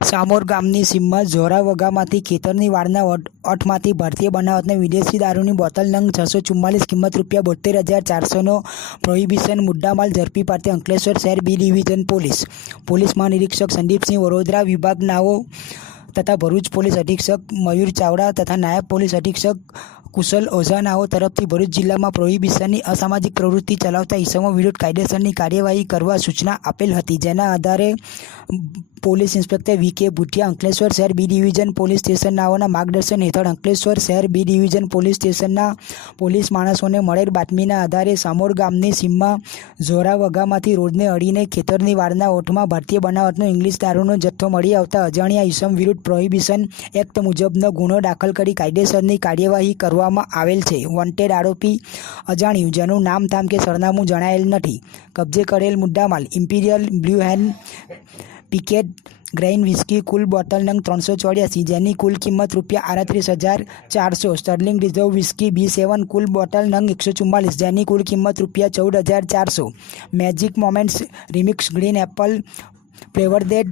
સામોર ગામની સીમમાં ઝોરાવગામાંથી ખેતરની વાડના અઠમાંથી ભારતીય બનાવટની વિદેશી દારૂની બોટલ નંગ 644 કિંમત ₹72,400નો પ્રોહિબિશન મુદ્દામાલ ઝડપી પાડતી અંકલેશ્વર શહેર બી ડિવિઝન પોલીસ મહાનિરીક્ષક સંદીપસિંહ વડોદરા, વિભાગનાઓ તથા ભરૂચ પોલીસ અધિક્ષક મયુર ચાવડા તથા નાયબ પોલીસ અધિક્ષક કુશલ ઓઝાનાઓ તરફથી ભરૂચ જિલ્લામાં પ્રોહિબિશનની અસામાજિક પ્રવૃત્તિ ચલાવતા ઇસમો વિરુદ્ધ કાયદેસરની કાર્યવાહી કરવા સૂચના આપેલ હતી, જેના આધારે પોલીસ ઇન્સ્પેક્ટર વી.કે. ભૂટિયા અંકલેશ્વર શહેર બી ડિવિઝન પોલીસ સ્ટેશનનાઓના માર્ગદર્શન હેઠળ અંકલેશ્વર શહેર બી ડિવિઝન પોલીસ સ્ટેશનના પોલીસ માણસોને મળેલ બાતમીના આધારે સામોર ગામની સીમમાં ઝોરાવગામાંથી રોડને અડીને ખેતરની વાડના ઓઠમાં ભારતીય બનાવટનો ઇંગ્લિશ દારૂનો જથ્થો મળી આવતા અજાણ્યા ઇસમ વિરુદ્ધ પ્રોહિબિશન એક્ટ મુજબનો ગુનો દાખલ કરી કાયદેસરની કાર્યવાહી કરવામાં આવેલ છે. વોન્ટેડ આરોપી અજાણ્યું, જેનું નામ ધામ કે સરનામું જણાયેલ નથી. કબજે કરેલ મુદ્દામાલ Imperial Blue hand picked grain whisky કુલ બોટલ નંગ 384, જેની કુલ કિંમત ₹38,400. સ્ટર્લિંગ રિઝર્વ વિસ્કી B7 કુલ બોટલ નંગ 144, જેની કુલ કિંમત ₹14,400. Magic Moments remix green apple flavoured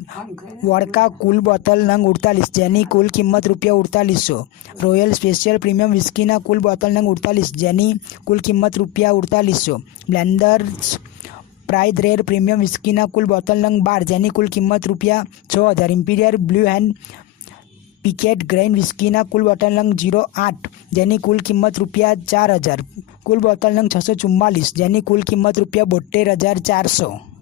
vodka કુલ બોટલ નંગ 48, જેની કુલ કિંમત ₹4800. રોયલ સ્પેશિયલ પ્રીમિયમ વિસ્કીના કુલ બોટલ નંગ 48, જેની કુલ કિંમત ₹4800. બ્લેન્ડર્સ પ્રાઇડ રેર પ્રીમિયમ વિસ્કીના કુલ બોટલ નંગ 12, જેની કુલ કિંમત ₹6000. Imperial Blue hand picked grain વિસ્કીના કુલ બોટલ નંગ 08, જેની કુલ કિંમત ₹4000. કુલ બોટલ નંગ 644, જેની કુલ કિંમત ₹72,400.